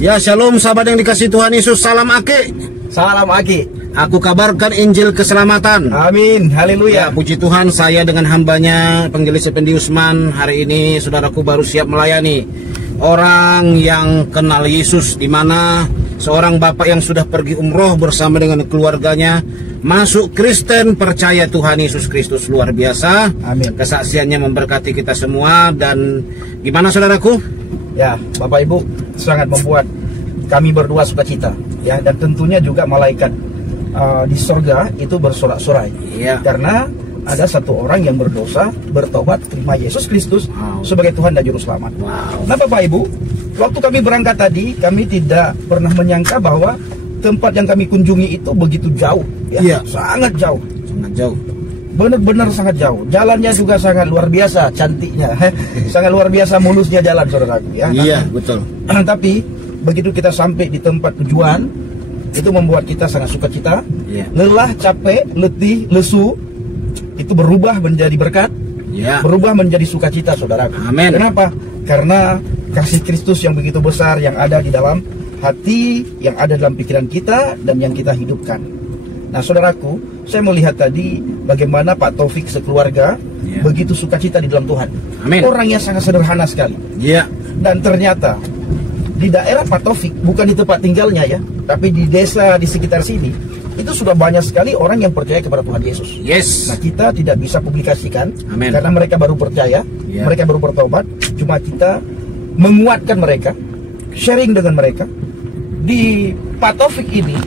Ya, shalom sahabat yang dikasih Tuhan Yesus. Salam Aki. Salam Aki. Aku kabarkan Injil keselamatan. Amin. Haleluya. Ya, puji Tuhan, saya dengan hambanya Penggelis Effendi Usman hari ini, saudaraku, baru siap melayani orang yang kenal Yesus, di mana seorang bapak yang sudah pergi umroh bersama dengan keluarganya masuk Kristen, percaya Tuhan Yesus Kristus. Luar biasa. Amin. Kesaksiannya memberkati kita semua. Dan gimana saudaraku? Ya, Bapak Ibu, sangat membuat kami berdua sukacita. Ya, dan tentunya juga malaikat di surga itu bersorak-sorai. Ya. Karena ada satu orang yang berdosa, bertobat, terima Yesus Kristus sebagai Tuhan dan Juru Selamat. Nah, Bapak Ibu, waktu kami berangkat tadi, kami tidak pernah menyangka bahwa tempat yang kami kunjungi itu begitu jauh. Ya. Sangat jauh. Sangat jauh. Benar-benar sangat jauh. Jalannya juga sangat luar biasa cantiknya. Sangat luar biasa mulusnya jalan, saudaraku, ya. Iya, betul. Tapi begitu kita sampai di tempat tujuan, itu membuat kita sangat sukacita. Iya. Lelah, capek, letih, lesu itu berubah menjadi berkat. Iya. Berubah menjadi sukacita, saudaraku. Amin. Kenapa? Karena kasih Kristus yang begitu besar yang ada di dalam hati, yang ada dalam pikiran kita, dan yang kita hidupkan. Nah, saudaraku, saya melihat tadi bagaimana Pak Taufik sekeluarga begitu sukacita di dalam Tuhan. Amin. Orangnya sangat sederhana sekali. Iya. Dan ternyata di daerah Pak Taufik, bukan di tempat tinggalnya ya, tapi di desa di sekitar sini, itu sudah banyak sekali orang yang percaya kepada Tuhan Yesus. Yes. Nah, kita tidak bisa publikasikan. Amin. Karena mereka baru percaya, mereka baru bertobat. Cuma kita menguatkan mereka, sharing dengan mereka. Di Pak Taufik ini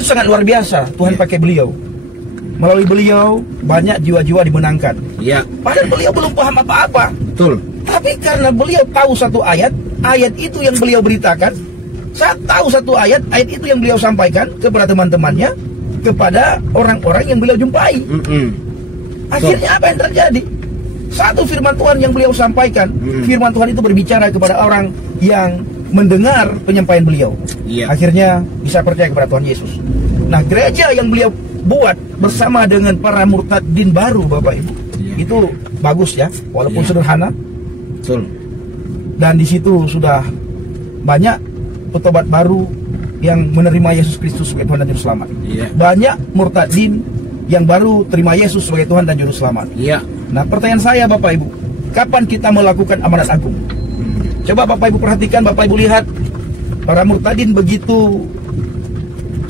itu sangat luar biasa. Tuhan pakai beliau. Melalui beliau banyak jiwa-jiwa dimenangkan. Iya. Padahal beliau belum paham apa-apa. Betul. Tapi karena beliau tahu satu ayat itu yang beliau beritakan. Saya tahu satu ayat itu yang beliau sampaikan kepada teman-temannya, kepada orang-orang yang beliau jumpai. Akhirnya apa yang terjadi? Satu firman Tuhan yang beliau sampaikan, firman Tuhan itu berbicara kepada orang yang mendengar penyampaian beliau. Iya. Akhirnya bisa percaya kepada Tuhan Yesus. Nah, gereja yang beliau buat bersama dengan para murtadin baru, Bapak Ibu, itu bagus ya, walaupun sederhana. Betul. Dan di situ sudah banyak petobat baru yang menerima Yesus Kristus sebagai Tuhan dan Juru Selamat. Iya. Banyak murtadin yang baru terima Yesus sebagai Tuhan dan Juru Selamat. Iya. Nah, pertanyaan saya, Bapak Ibu, kapan kita melakukan amanat agung? Coba Bapak Ibu perhatikan, Bapak Ibu lihat para murtadin begitu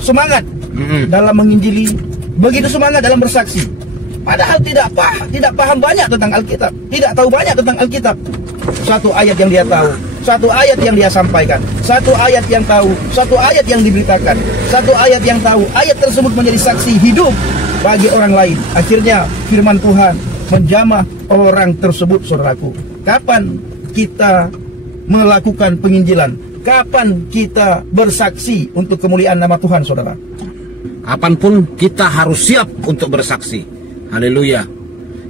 semangat dalam menginjili, begitu semangat dalam bersaksi. Padahal tidak paham banyak tentang Alkitab, tidak tahu banyak tentang Alkitab. Satu ayat yang dia tahu, satu ayat yang dia sampaikan, satu ayat yang tahu, satu ayat yang diberitakan, satu ayat yang tahu, ayat tersebut menjadi saksi hidup bagi orang lain. Akhirnya firman Tuhan menjamah orang tersebut, saudaraku. Kapan kita melakukan penginjilan? Kapan kita bersaksi untuk kemuliaan nama Tuhan, saudara? Kapanpun kita harus siap untuk bersaksi. Haleluya.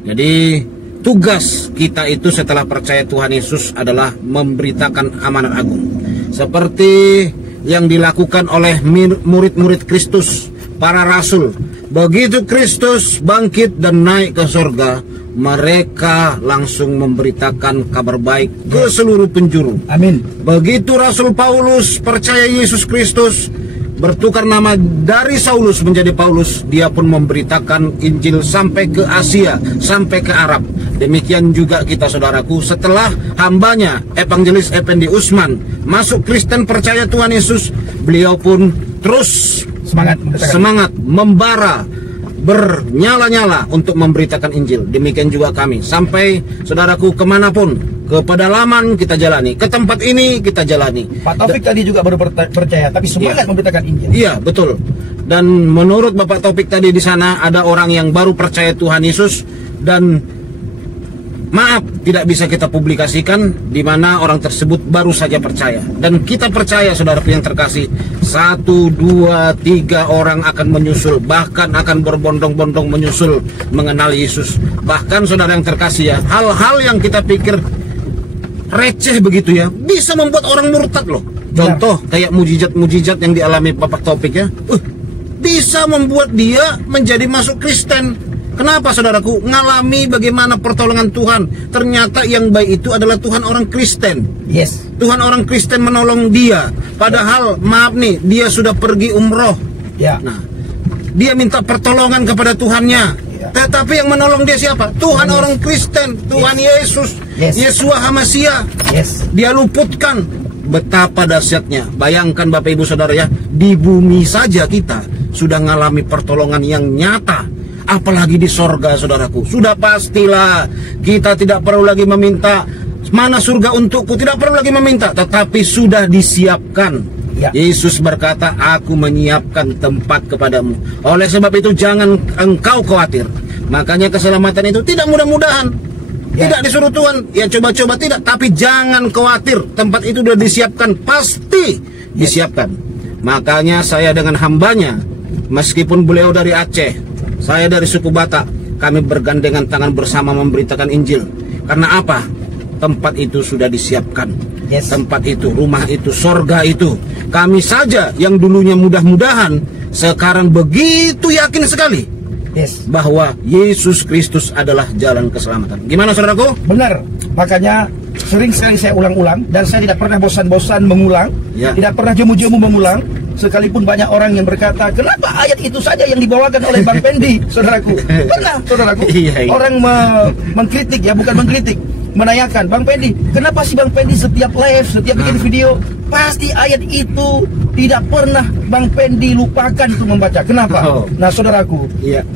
Jadi tugas kita itu setelah percaya Tuhan Yesus adalah memberitakan amanat agung, seperti yang dilakukan oleh murid-murid Kristus, para rasul. Begitu Kristus bangkit dan naik ke surga, mereka langsung memberitakan kabar baik ke seluruh penjuru. Amin. Begitu Rasul Paulus percaya Yesus Kristus, bertukar nama dari Saulus menjadi Paulus, dia pun memberitakan Injil sampai ke Asia, sampai ke Arab. Demikian juga kita, saudaraku, setelah hambanya Evangelis Effendi Usman masuk Kristen, percaya Tuhan Yesus, beliau pun terus semangat membara, bernyala-nyala untuk memberitakan Injil. Demikian juga kami, sampai saudaraku kemanapun, ke pedalaman kita jalani, ke tempat ini kita jalani. Pak Taufik tadi juga baru percaya, tapi semangat memberitakan Injil. Iya, betul. Dan menurut Bapak Taufik tadi, di sana ada orang yang baru percaya Tuhan Yesus, dan maaf, tidak bisa kita publikasikan di mana orang tersebut baru saja percaya. Dan kita percaya, saudaraku yang terkasih, 1, 2, 3 orang akan menyusul, bahkan akan berbondong-bondong menyusul mengenal Yesus. Bahkan saudara yang terkasih ya, hal-hal yang kita pikir receh begitu ya, bisa membuat orang murtad loh. Contoh kayak mujizat-mujizat yang dialami Bapak Taufik ya, bisa membuat dia menjadi masuk Kristen. Kenapa saudaraku? Ngalami bagaimana pertolongan Tuhan. Ternyata yang baik itu adalah Tuhan orang Kristen. Yes. Tuhan orang Kristen menolong dia. Padahal maaf nih, dia sudah pergi umroh. Ya. Nah, dia minta pertolongan kepada Tuhannya. Ya. Tetapi yang menolong dia siapa? Tuhan orang Kristen, Tuhan Yesus, Yesua HaMasiah. Yes. Dia luputkan. Betapa dahsyatnya. Bayangkan Bapak Ibu Saudara ya, di bumi saja kita sudah mengalami pertolongan yang nyata. Apalagi di sorga, saudaraku. Sudah pastilah kita tidak perlu lagi meminta mana surga untukku, tidak perlu lagi meminta, tetapi sudah disiapkan. Ya. Yesus berkata, aku menyiapkan tempat kepadamu. Oleh sebab itu jangan engkau khawatir. Makanya keselamatan itu tidak mudah-mudahan. Ya. Tidak disuruh Tuhan, ya coba-coba tidak. Tapi jangan khawatir, tempat itu sudah disiapkan, pasti disiapkan. Makanya saya dengan hambanya, meskipun beliau dari Aceh, saya dari suku Batak, kami bergandengan tangan bersama memberitakan Injil. Karena apa? Tempat itu sudah disiapkan. Yes. Tempat itu, rumah itu, sorga itu. Kami saja yang dulunya mudah-mudahan, sekarang begitu yakin sekali. Yes. Bahwa Yesus Kristus adalah jalan keselamatan. Gimana saudaraku? Benar. Makanya sering sekali saya ulang-ulang, dan saya tidak pernah bosan-bosan mengulang, tidak pernah jemu-jemu mengulang. Sekalipun banyak orang yang berkata, kenapa ayat itu saja yang dibawakan oleh Bang Pendi, saudaraku? Pernah, saudaraku. Orang mengkritik, ya bukan mengkritik, menanyakan, Bang Pendi, kenapa sih Bang Pendi setiap live, setiap bikin video, pasti ayat itu tidak pernah Bang Pendi lupakan untuk membaca. Kenapa? Nah saudaraku,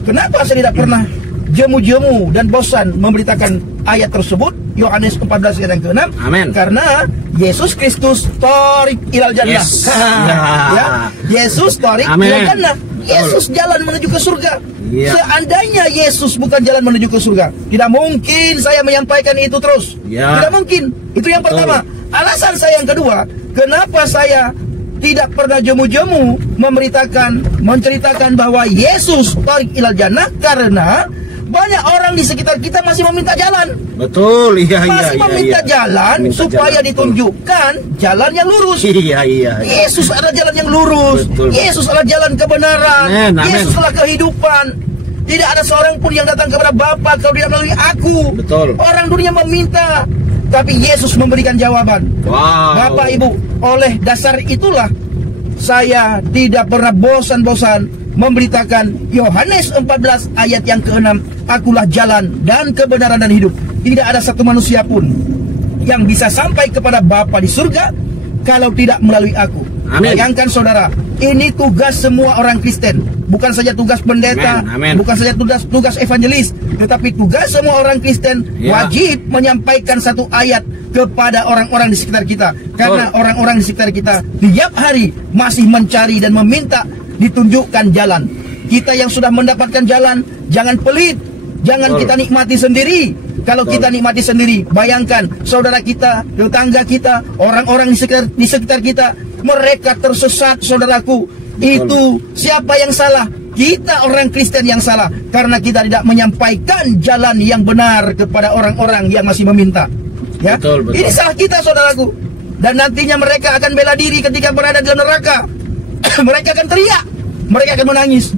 kenapa saya tidak pernah jemu-jemu dan bosan memberitakan ayat tersebut? Yohanes 14 ayat yang ke-6. Amin. Karena Yesus Kristus tarik ilal jannah. Yes. Ya. Yesus tarik ilal jannah. Yesus jalan menuju ke surga. Seandainya Yesus bukan jalan menuju ke surga, tidak mungkin saya menyampaikan itu terus. Tidak mungkin. Itu yang pertama. Alasan saya yang kedua, kenapa saya tidak pernah jemu-jemu menceritakan bahwa Yesus tarik ilal jannah, karena banyak orang di sekitar kita masih meminta jalan. Betul, masih meminta jalan supaya ditunjukkan jalan yang lurus. Yesus adalah jalan yang lurus. Yesus adalah jalan kebenaran. Yesus adalah kehidupan. Tidak ada seorang pun yang datang kepada Bapa kalau tidak melalui aku. Orang dunia meminta, tapi Yesus memberikan jawaban. Bapak Ibu, oleh dasar itulah saya tidak pernah bosan-bosan memberitakan Yohanes 14 ayat yang ke-6, akulah jalan dan kebenaran dan hidup. Tidak ada satu manusia pun yang bisa sampai kepada Bapa di surga kalau tidak melalui aku. Bayangkan saudara, ini tugas semua orang Kristen. Bukan saja tugas pendeta, bukan saja tugas evangelis, tetapi tugas semua orang Kristen wajib menyampaikan satu ayat kepada orang-orang di sekitar kita. Karena orang-orang di sekitar kita tiap hari masih mencari dan meminta ditunjukkan jalan. Kita yang sudah mendapatkan jalan, jangan pelit, jangan kita nikmati sendiri. Kalau kita nikmati sendiri, bayangkan saudara kita, tetangga kita, orang-orang di sekitar kita, mereka tersesat, saudaraku. Itu siapa yang salah? Kita orang Kristen yang salah, karena kita tidak menyampaikan jalan yang benar kepada orang-orang yang masih meminta. Ya, ini salah kita, saudaraku. Dan nantinya mereka akan bela diri ketika berada di dalam neraka. Mereka akan teriak, mereka akan menangis.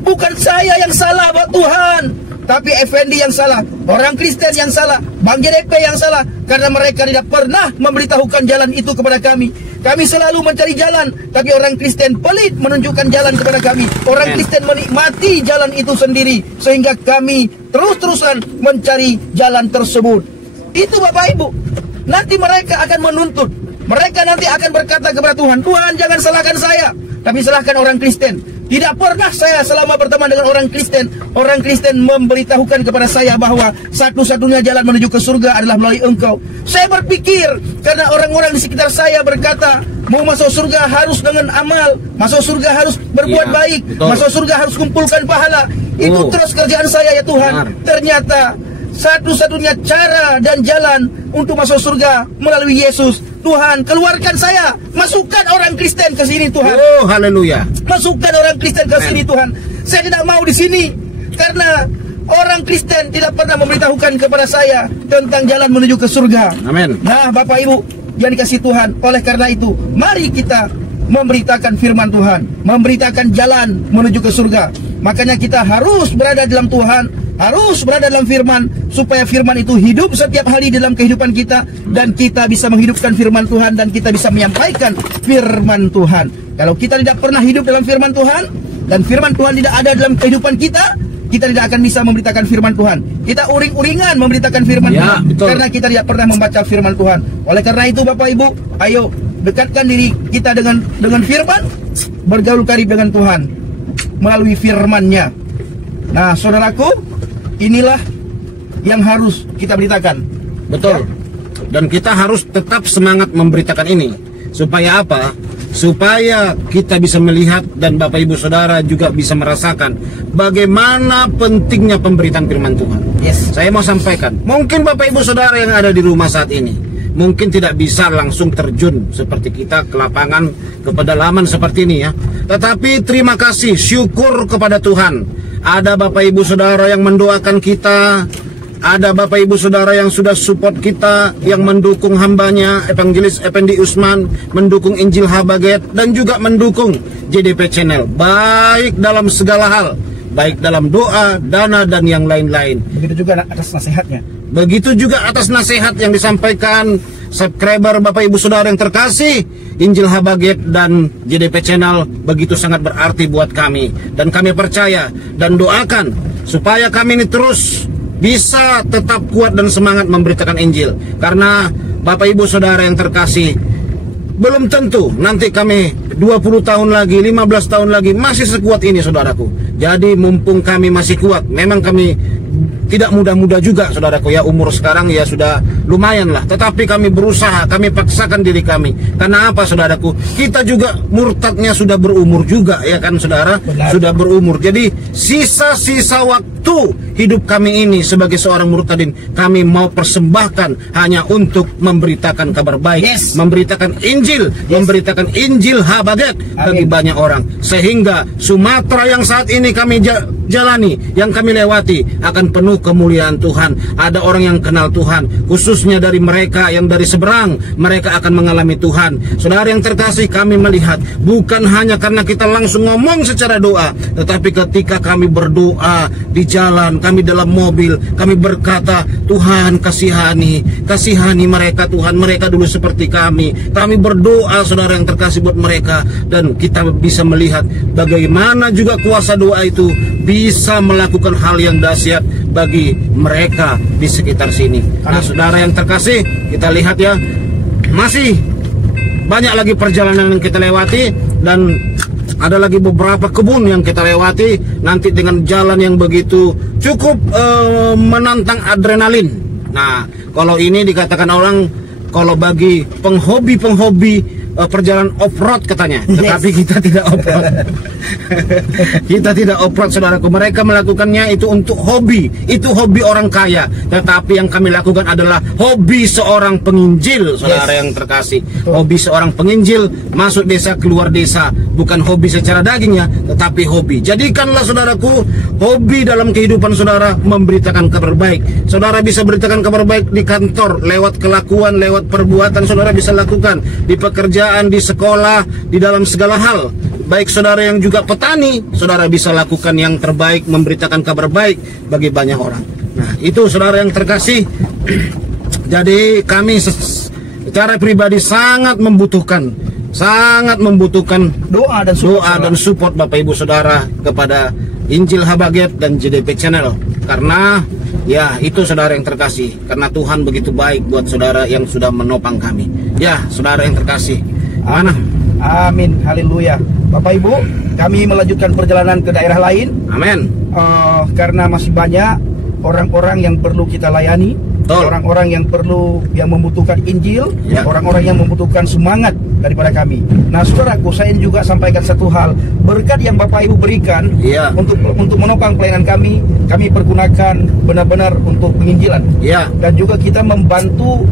Bukan saya yang salah buat Tuhan, tapi Effendi yang salah, orang Kristen yang salah, Bang JDP yang salah, karena mereka tidak pernah memberitahukan jalan itu kepada kami. Kami selalu mencari jalan, tapi orang Kristen pelit menunjukkan jalan kepada kami. Orang Kristen menikmati jalan itu sendiri, sehingga kami terus-terusan mencari jalan tersebut. Itu Bapak Ibu. Nanti mereka akan menuntut. Mereka nanti akan berkata kepada Tuhan, Tuhan jangan salahkan saya, tapi salahkan orang Kristen. Tidak pernah saya selama berteman dengan orang Kristen memberitahukan kepada saya bahwa satu-satunya jalan menuju ke surga adalah melalui engkau. Saya berpikir, karena orang-orang di sekitar saya berkata, mau masuk surga harus dengan amal, masuk surga harus berbuat baik, masuk surga harus kumpulkan pahala. Itu terus kerjaan saya ya Tuhan. Ternyata satu-satunya cara dan jalan untuk masuk surga melalui Yesus. Tuhan, keluarkan saya, masukkan orang Kristen ke sini Tuhan. Oh, haleluya. Masukkan orang Kristen ke sini Tuhan. Saya tidak mau di sini karena orang Kristen tidak pernah memberitahukan kepada saya tentang jalan menuju ke surga. Amin. Nah, Bapak Ibu yang dikasihi Tuhan, oleh karena itu, mari kita memberitakan firman Tuhan, memberitakan jalan menuju ke surga. Makanya kita harus berada dalam Tuhan, harus berada dalam firman, supaya firman itu hidup setiap hari dalam kehidupan kita, dan kita bisa menghidupkan firman Tuhan, dan kita bisa menyampaikan firman Tuhan. Kalau kita tidak pernah hidup dalam firman Tuhan, dan firman Tuhan tidak ada dalam kehidupan kita, kita tidak akan bisa memberitakan firman Tuhan. Kita uring-uringan memberitakan firman Tuhan, betul. karena kita tidak pernah membaca firman Tuhan. Oleh karena itu Bapak Ibu, ayo dekatkan diri kita dengan firman, bergaul karib dengan Tuhan melalui firman-Nya. Nah, saudaraku, inilah yang harus kita beritakan. Betul. Dan kita harus tetap semangat memberitakan ini. Supaya apa? Supaya kita bisa melihat dan Bapak Ibu Saudara juga bisa merasakan bagaimana pentingnya pemberitaan firman Tuhan. Yes. Saya mau sampaikan, mungkin Bapak Ibu Saudara yang ada di rumah saat ini mungkin tidak bisa langsung terjun seperti kita ke lapangan, ke pedalaman seperti ini ya. Tetapi terima kasih, syukur kepada Tuhan. Ada Bapak Ibu Saudara yang mendoakan kita, ada Bapak Ibu Saudara yang sudah support kita, yang mendukung hambanya Evangelis Effendi Usman, mendukung Injil Habaget, dan juga mendukung JDP Channel, baik dalam segala hal, baik dalam doa, dana, dan yang lain-lain. Begitu juga atas nasihatnya. Begitu juga atas nasihat yang disampaikan subscriber Bapak Ibu Saudara yang terkasih, Injil Habaget dan JDP Channel begitu sangat berarti buat kami. Dan kami percaya dan doakan supaya kami ini terus bisa tetap kuat dan semangat memberitakan Injil. Karena Bapak Ibu Saudara yang terkasih, belum tentu nanti kami 20 tahun lagi, 15 tahun lagi masih sekuat ini saudaraku. Jadi mumpung kami masih kuat, memang kami tidak muda-muda juga saudaraku ya, umur sekarang ya sudah lumayan lah, tetapi kami berusaha, kami paksakan diri kami. Karena apa saudaraku? Kita juga murtadnya sudah berumur juga ya kan saudara. Benar. Sudah berumur. Jadi sisa-sisa waktu hidup kami ini sebagai seorang murtadin, kami mau persembahkan hanya untuk memberitakan kabar baik. Yes. Memberitakan Injil. Yes. Memberitakan Injil Habaget bagi banyak orang, sehingga Sumatera yang saat ini kami jalani, yang kami lewati akan penuh kemuliaan Tuhan. Ada orang yang kenal Tuhan, khususnya dari mereka yang dari seberang, mereka akan mengalami Tuhan. Saudara yang terkasih, kami melihat bukan hanya karena kita langsung ngomong secara doa, tetapi ketika kami berdoa di jalan, kami dalam mobil, kami berkata, Tuhan kasihani mereka Tuhan, mereka dulu seperti kami. Kami berdoa saudara yang terkasih buat mereka, dan kita bisa melihat bagaimana juga kuasa doa itu bisa melakukan hal yang dahsyat bagi mereka di sekitar sini. Nah saudara yang terkasih, kita lihat ya, masih banyak lagi perjalanan yang kita lewati, dan ada lagi beberapa kebun yang kita lewati nanti dengan jalan yang begitu cukup menantang adrenalin. Nah kalau ini dikatakan orang, kalau bagi penghobi perjalanan off-road katanya, tetapi kita tidak off-road. Kita tidak off-road saudaraku. Mereka melakukannya itu untuk hobi, itu hobi orang kaya. Tetapi yang kami lakukan adalah hobi seorang penginjil, saudara yang terkasih. Hobi seorang penginjil, masuk desa keluar desa. Bukan hobi secara dagingnya, tetapi hobi. Jadikanlah saudaraku hobi dalam kehidupan saudara memberitakan kabar baik. Saudara bisa beritakan kabar baik di kantor, lewat kelakuan, lewat perbuatan saudara bisa lakukan, di pekerjaan, di sekolah, di dalam segala hal. Baik saudara yang juga petani, saudara bisa lakukan yang terbaik, memberitakan kabar baik bagi banyak orang. Nah itu saudara yang terkasih. Jadi kami secara pribadi sangat membutuhkan doa dan support Bapak Ibu Saudara kepada Injil Habaget dan JDP Channel. Karena ya itu saudara yang terkasih, karena Tuhan begitu baik buat saudara yang sudah menopang kami. Ya saudara yang terkasih, mana? Amin, haleluya. Bapak Ibu, kami melanjutkan perjalanan ke daerah lain. Amin. Karena masih banyak orang-orang yang perlu kita layani, orang-orang yang membutuhkan Injil, orang-orang yang membutuhkan semangat daripada kami. Nah, saudaraku, saya juga sampaikan satu hal, berkat yang Bapak Ibu berikan untuk menopang pelayanan kami pergunakan benar-benar untuk penginjilan. Dan juga kita membantu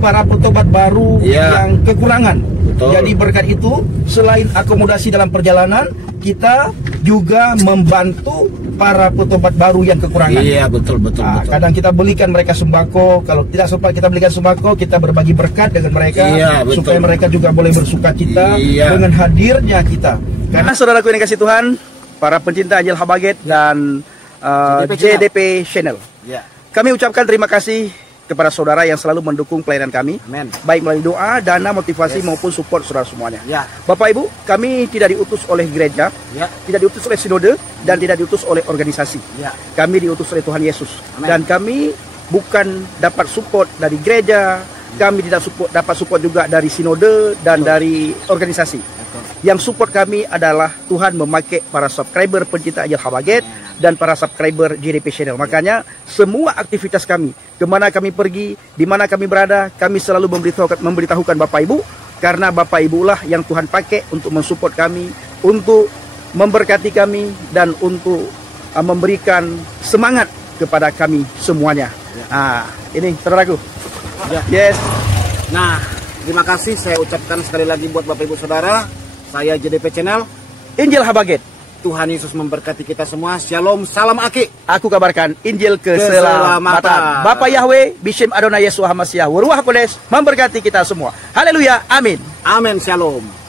para petobat baru yang kekurangan. Jadi berkat itu, selain akomodasi dalam perjalanan, kita juga membantu para petobat baru yang kekurangan. Iya, betul. Kadang kita belikan mereka sembako. Kalau tidak sempat kita belikan sembako, kita berbagi berkat dengan mereka, supaya mereka juga boleh bersuka cita dengan hadirnya kita. Karena saudaraku yang dikasih Tuhan, para pencinta Injil Habaget dan JDP Channel. Ya. Kami ucapkan terima kasih kepada saudara yang selalu mendukung pelayanan kami. Amen. Baik melalui doa, dana, motivasi maupun support saudara semuanya. Ya. Bapak Ibu, kami tidak diutus oleh gereja, Ya. tidak diutus oleh sinode, dan tidak diutus oleh organisasi. Ya. Kami diutus oleh Tuhan Yesus. Amen. Dan kami bukan dapat support dari gereja, kami tidak dapat support juga dari sinode dan dari organisasi. Yang support kami adalah Tuhan memakai para subscriber pencinta Injil Habaget dan para subscriber JDP Channel. Makanya semua aktivitas kami, kemana kami pergi, di mana kami berada, kami selalu memberitahukan Bapak Ibu, karena Bapak Ibu lah yang Tuhan pakai untuk mensupport kami, untuk memberkati kami, dan untuk memberikan semangat kepada kami semuanya. Ini saudaraku. Ya. Yes. Nah, terima kasih saya ucapkan sekali lagi buat Bapak Ibu Saudara. Saya JDP Channel, Injil Habaget. Tuhan Yesus memberkati kita semua. Shalom, salam aki. Aku kabarkan Injil keselamatan. Bapak Yahweh, Bishem Adonai Yesus HaMashiach, Ruach Kodes memberkati kita semua. Haleluya, amin. Amin, shalom.